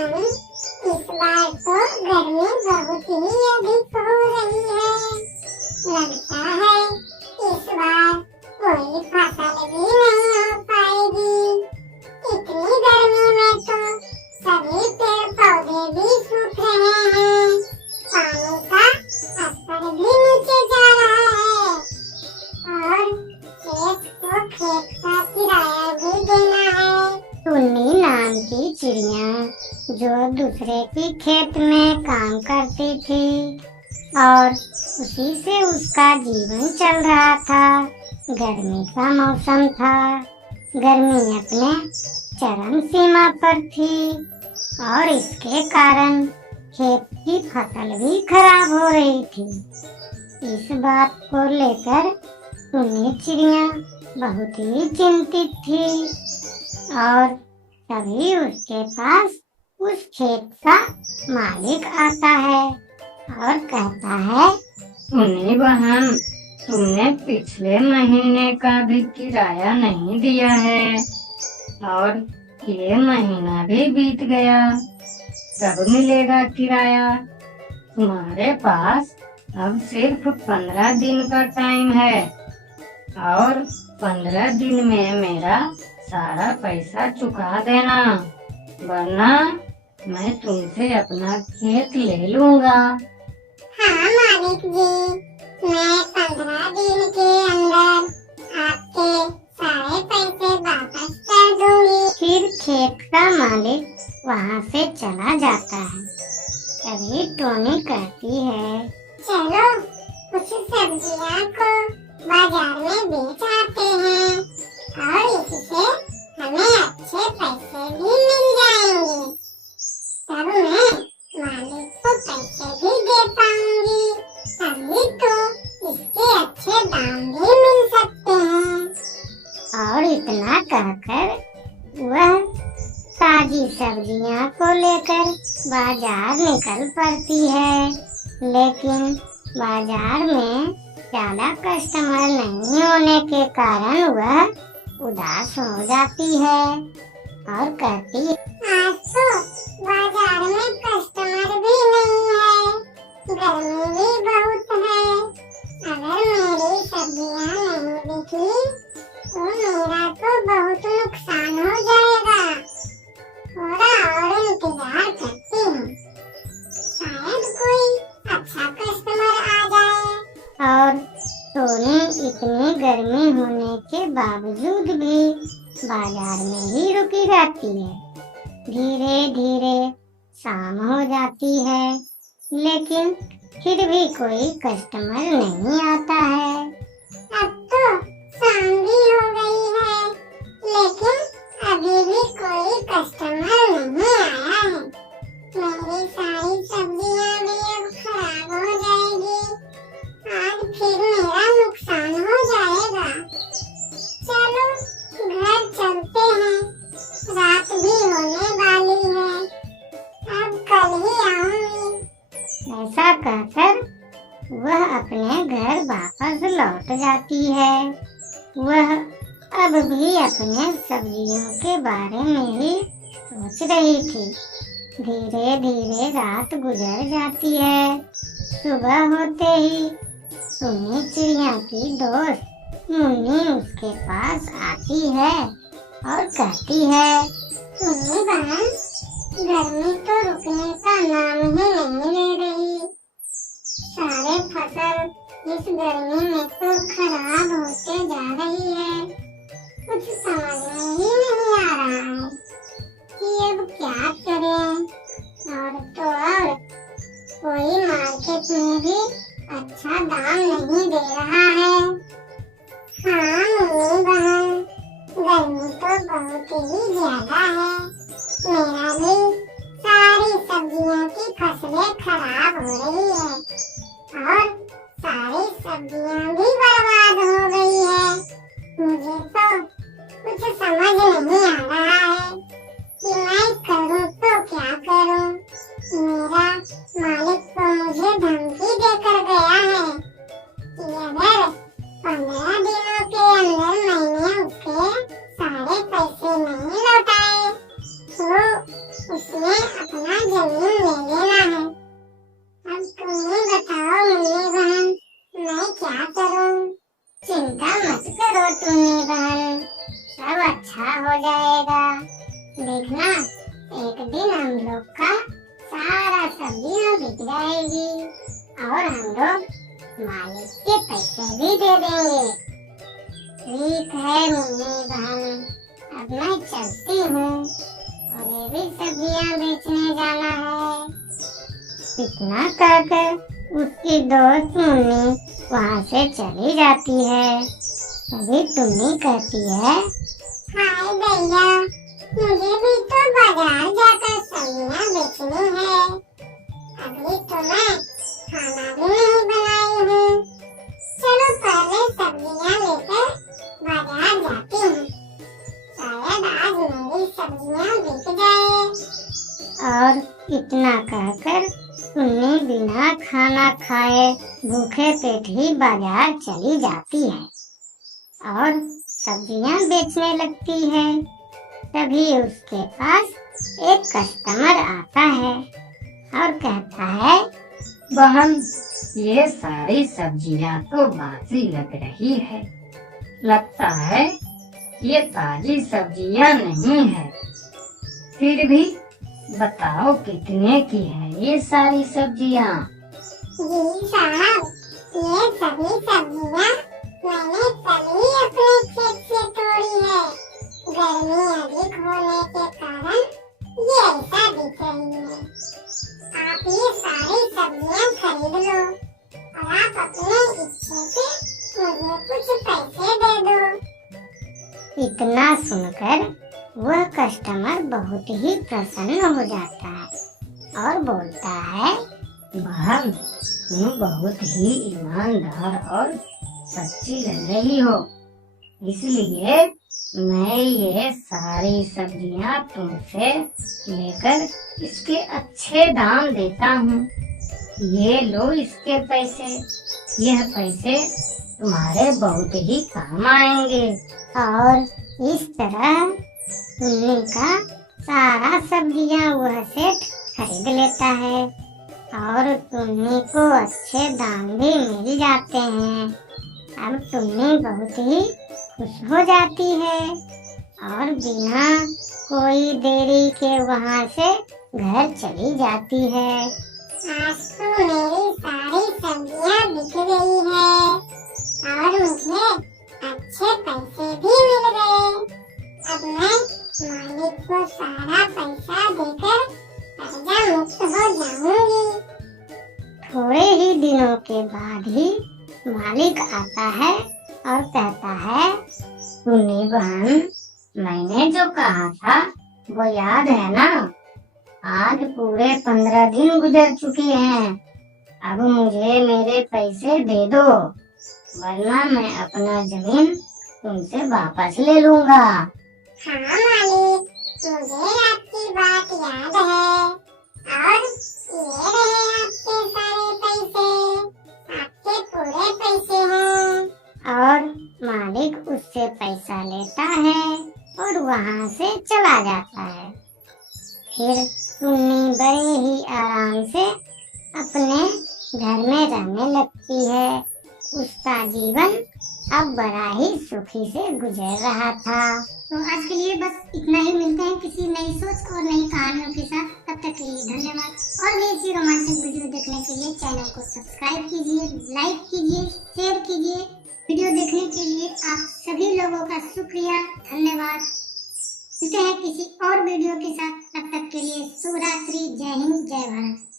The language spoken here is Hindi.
इस बार तो गर्मी बहुत ही अधिक हो रही है। लगता है इस बार कोई फसल भी नहीं हो पाएगी। इतनी गर्मी में तो सभी पेड़ पौधे भी सूख रहे हैं। पानी का स्तर भी नीचे जा रहा है और खेत को खेत का किराया भी देना है। टुन्नी नाम की चिड़िया जो दूसरे की खेत में काम करती थी और उसी से उसका जीवन चल रहा था। गर्मी का मौसम था। गर्मी अपने चरम सीमा पर थी और इसके कारण खेत की फसल भी खराब हो रही थी। इस बात को लेकर टुन्नी चिड़िया बहुत ही चिंतित थी और तभी उसके पास उस खेत का मालिक आता है और कहता है, टुन्नी बहन, तुमने पिछले महीने का भी किराया नहीं दिया है और ये महीना भी बीत गया। कब मिलेगा किराया? तुम्हारे पास अब सिर्फ 15 दिन का टाइम है और 15 दिन में मेरा सारा पैसा चुका देना, वरना मैं तुमसे अपना खेत ले लूँगा। हाँ मालिक जी, मैं 15 दिन के अंदर आपके सारे पैसे वापस कर दूंगी। फिर खेत का मालिक वहाँ से चला जाता है। तभी टोनी कहती है, चलो कुछ सब्जियाँ को बाजार में बेच आते हैं और इससे हमें अच्छे पैसे भी मिल जाएंगे। तब मैं मालिक को पैसे भी दे पाऊंगी, तभी तो इसके अच्छे दाम भी मिल सकते हैं। और इतना कहकर वह ताजी सब्जियां को लेकर बाजार निकल पड़ती है। लेकिन बाजार में ज्यादा कस्टमर नहीं होने के कारण वह उदास हो जाती है और कहती है, आज तो बाजार में कस्टमर भी नहीं है, गर्मी भी बहुत है। अगर मेरी सब्जियां नहीं बिकी तो मेरा तो बहुत नुकसान हो जाएगा। थोड़ा और इंतजार करती हूँ, शायद कोई अच्छा कस्टमर आ जाए। और टोनी इतनी गर्मी होने के बावजूद भी बाजार में ही रुकी रहती है। धीरे धीरे शाम हो जाती है, लेकिन फिर भी कोई कस्टमर नहीं आता है। अब तो शाम भी हो गई है, लेकिन अभी भी कोई कस्टमर नहीं आया है। मेरी सारी सब्जियां भी अब खराब हो जाएगी। आज फिर मेरा नुकसान हो जाएगा। चलो घर चलते हैं, रात भी होने वाली है, अब कल ही आऊंगी। ऐसा कहकर वह अपने घर वापस लौट जाती है। वह अब भी अपने सब्जियों के बारे में ही सोच रही थी। धीरे धीरे रात गुजर जाती है। सुबह होते ही टुन्नी चिड़िया की दोस्त मुन्नी उसके पास आती है और कहती है, टुन्नी बहन, गर्मी तो रुकने का नाम ही नहीं ले रही। सारे फसल इस गर्मी में तो खराब होते जा रही है। कुछ समझ में ही नहीं आ रहा है कि अब क्या करें। और तो और कोई मार्केट में भी अच्छा दाम नहीं दे रहा है। हाँ मुन्नी बहन, गर्मी तो बहुत ही ज्यादा है। मेरा भी सारी सब्जियों की फसलें खराब हो रही है और सारी सब्जियां भी बर्बाद हो गई है। मुझे तो कुछ समझ नहीं आ रहा है कि मैं करूं तो क्या करूं। मेरा मालिक तो मुझे धमकी देकर गया है कि अगर 15 दिनों के अंदर मैंने उसके सारे पैसे नहीं लौटाए तो उसने अपना जमीन ले लेना है। अब तुम ही बताओ मुन्नी बहन, मैं क्या करूं? चिंता मत करो टुन्नी बहन, सब अच्छा हो जाएगा। देखना, एक दिन हम लोग का सारा सब्जियां बिक जाएगी और हम लोग मालिक के पैसे भी दे देंगे। ठीक है मुन्नी बहन, अब मैं चलती हूँ, मुझे भी सब्जियां बेचने जाना है। इतना कहकर उसकी दोस्त मुन्नी वहाँ से चली जाती है। तभी टुन्नी कहती है, हाय भैया, मुझे भी तो बाजार जाकर सब्जियां बेचनी है। अभी तो मैं खाना भी नहीं बनाई हूँ। चलो पहले सब्जियां लेकर बाजार जाती हूँ, शायद आज मेरी सब्जियां बिक जाए। और इतना कहकर टुन्नी बिना खाना खाए भूखे पेट ही बाजार चली जाती है और सब्जियां बेचने लगती है। तभी उसके पास एक कस्टमर आता है और कहता है, बहन, ये सारी सब्जियां तो बासी लग रही है। लगता है ये ताजी सब्जियां नहीं है। फिर भी बताओ कितने की है ये सारी सब्जियां? जी साहब, ये सभी सब्जियां मैंने कल ही अपने खेत से तोड़ी है। गर्मी अधिक होने के कारण ये ऐसा दिख रही है। आप ये सारी सब्जियां खरीद लो और आप अपने इच्छे से मुझे कुछ पैसे दे दो। इतना सुनकर वह कस्टमर बहुत ही प्रसन्न हो जाता है और बोलता है, बहन, तुम बहुत ही ईमानदार और सच्ची लग रही हो, इसलिए मैं ये सारी सब्जियां तुमसे लेकर इसके अच्छे दाम देता हूँ। ये लो इसके पैसे, यह पैसे तुम्हारे बहुत ही काम आएंगे। और इस तरह टुन्नी का सारा सब्जियां वह सेठ खरीद लेता है और टुन्नी को अच्छे दाम भी मिल जाते हैं। अब टुन्नी बहुत ही खुश हो जाती है और बिना कोई देरी के वहाँ से घर चली जाती है। आज तो मेरी सारी सब्जियां बिक गई है और मुझे अच्छे पैसे भी मिल गए। अब मैं मालिक को सारा पैसा देकर कर्जा मुक्त हो जाऊंगी। थोड़े ही दिनों के बाद ही मालिक आता है और कहता है, टुन्नी बहन, मैंने जो कहा था वो याद है ना? आज पूरे 15 दिन गुजर चुके हैं। अब मुझे मेरे पैसे दे दो, वरना मैं अपना जमीन तुमसे वापस ले लूंगा। हाँ मालिक, मुझे आपकी बात याद है और ये रहे आपके सारे पैसे, आपके पूरे पैसे हैं। और मालिक उससे पैसा लेता है और वहाँ से चला जाता है। फिर टुन्नी बड़े ही आराम से अपने घर में रहने लगती है। उसका जीवन अब बड़ा ही सुखी से गुजर रहा था। तो आज के लिए बस इतना ही। मिलते हैं किसी नई सोच और नई कहानियों के साथ। तब तक के लिए धन्यवाद। और भी ऐसी रोमांचक वीडियो देखने के लिए चैनल को सब्सक्राइब कीजिए, लाइक कीजिए, शेयर कीजिए। वीडियो देखने के लिए आप सभी लोगों का शुक्रिया, धन्यवाद। मिलते हैं किसी और वीडियो के साथ। तब तक के लिए शुभ रात्रि। जय हिंद, जय भारत।